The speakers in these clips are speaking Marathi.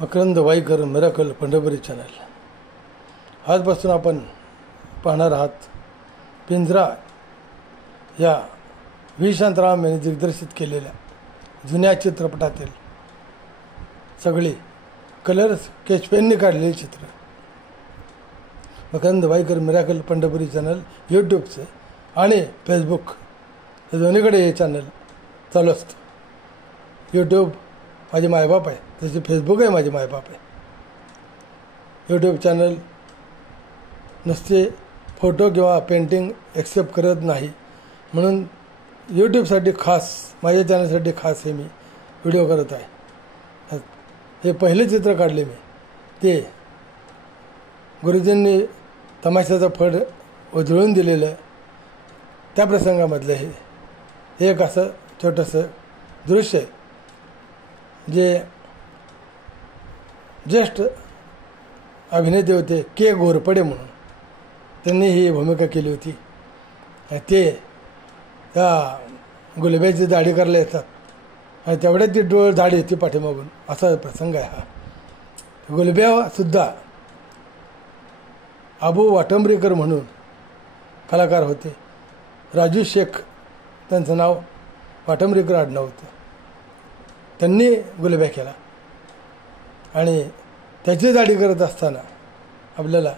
Makarand Waikar miracle Pandharpuri channel. आजपासून आपण पाहणार आहात पिंजरा या व्ही शांताराम यांनी दिग्दर्शित केलेल्या जुन्या चित्रपटातील सगळी कलर स्केच पेनने काढलेली चित्र. मकरंद वाईकर मिराकल पंढरपुरी चॅनल यूट्यूबचे आणि फेसबुक हे दोन्हीकडे हे चॅनल चालू असतं. यूट्यूब माझे मायबाप आहे, तसे फेसबुक आहे माझे मायबाप आहे. यूट्यूब चॅनल नुसते फोटो किंवा पेंटिंग एक्सेप्ट करत नाही, म्हणून यूट्यूबसाठी खास माझ्या चॅनलसाठी खास हे मी व्हिडिओ करत आहे. हे पहिले चित्र काढले मी, ते गुरुजींनी तमाशाचं फड उधळून दिलेलं त्या प्रसंगामधलं हे एक असं छोटंसं दृश्य आहे, जे ज्येष्ठ अभिनेते होते के घोरपडे म्हणून, त्यांनी ही भूमिका केली होती. ते त्या गुलाबाची दाढी करायला येतात आणि तेवढ्यात ती डोळ दाढी येते पाठीमागून, असा प्रसंग आहे हा. गुलब्यासुद्धा अबू वाटंबरीकर म्हणून कलाकार होते. राजू शेख त्यांचं नाव, वाटंबरीकर आडनाव होतं. त्यांनी गुलब्या केला आणि त्याची दाढी करत असताना आपल्याला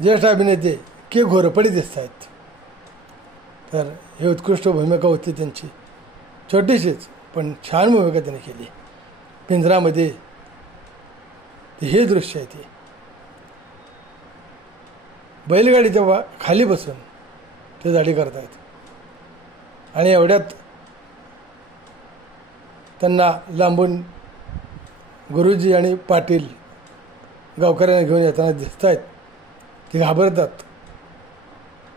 ज्येष्ठ अभिनेते के घोरपडे दिसत आहेत. तर ही उत्कृष्ट भूमिका होती त्यांची, छोटीशीच पण छान भूमिका त्यांनी केली. पिंजरामध्ये हे दृश्य आहे, ते बैलगाडीच्या खाली बसून ते दाढी करत आहेत आणि एवढ्यात त्यांना लांबून गुरुजी आणि पाटील गावकऱ्यांना घेऊन येताना दिसत आहेत. ते घाबरतात,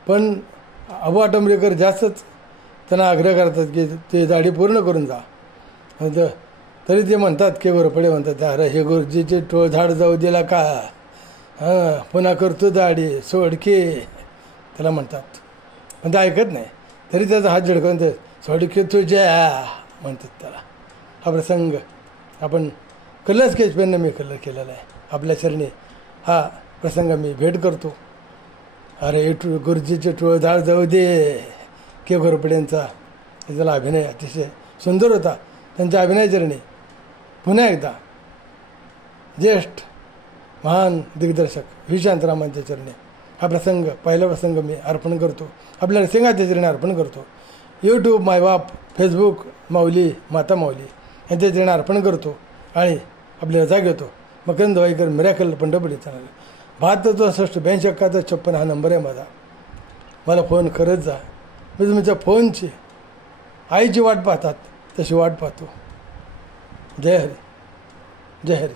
पण अबू वाटंबरीकर जास्तच त्यांना आग्रह करतात की ते दाढी पूर्ण करून जा. तरी ते म्हणतात, की घोरपडे म्हणतात, अरे हे गुरुजीचे टोळ झाड जाऊ दिला का, हां पुन्हा करतो दाढी सोडके, त्याला म्हणतात. पण ते ऐकत नाही, तरी त्याचा हात झडकवून ते सोडके तुझ्या म्हणतात त्याला. हा प्रसंग आपण कलर स्केच पेननं मी कलर केलेला आहे. आपल्या चरणी हा प्रसंग मी भेट करतो. अरे गुरुजीचे टोळ झाड जाऊ दे, के घोरपड्यांचा त्याला अभिनय अतिशय सुंदर होता. त्यांच्या अभिनयाचरणी पुन्हा एकदा ज्येष्ठ महान दिग्दर्शक व्ही शांतारामांच्या चरणी हा प्रसंग, पहिला प्रसंग मी अर्पण करतो. आपल्या नरसिंहाच्या चरणी अर्पण करतो. यूट्यूब मायबाप, फेसबुक माऊली, माता माऊली यांच्या चरणी अर्पण करतो आणि आपली रजा घेतो. मकरंद वाईकर मिराकल पंढरपुरी चॅनल 7264 हा नंबर आहे माझा. मला फोन करत जा. मी तुमच्या फोनची आईची वाट पाहतात तशी वाट पाहतो. जय हरी, जय हरी.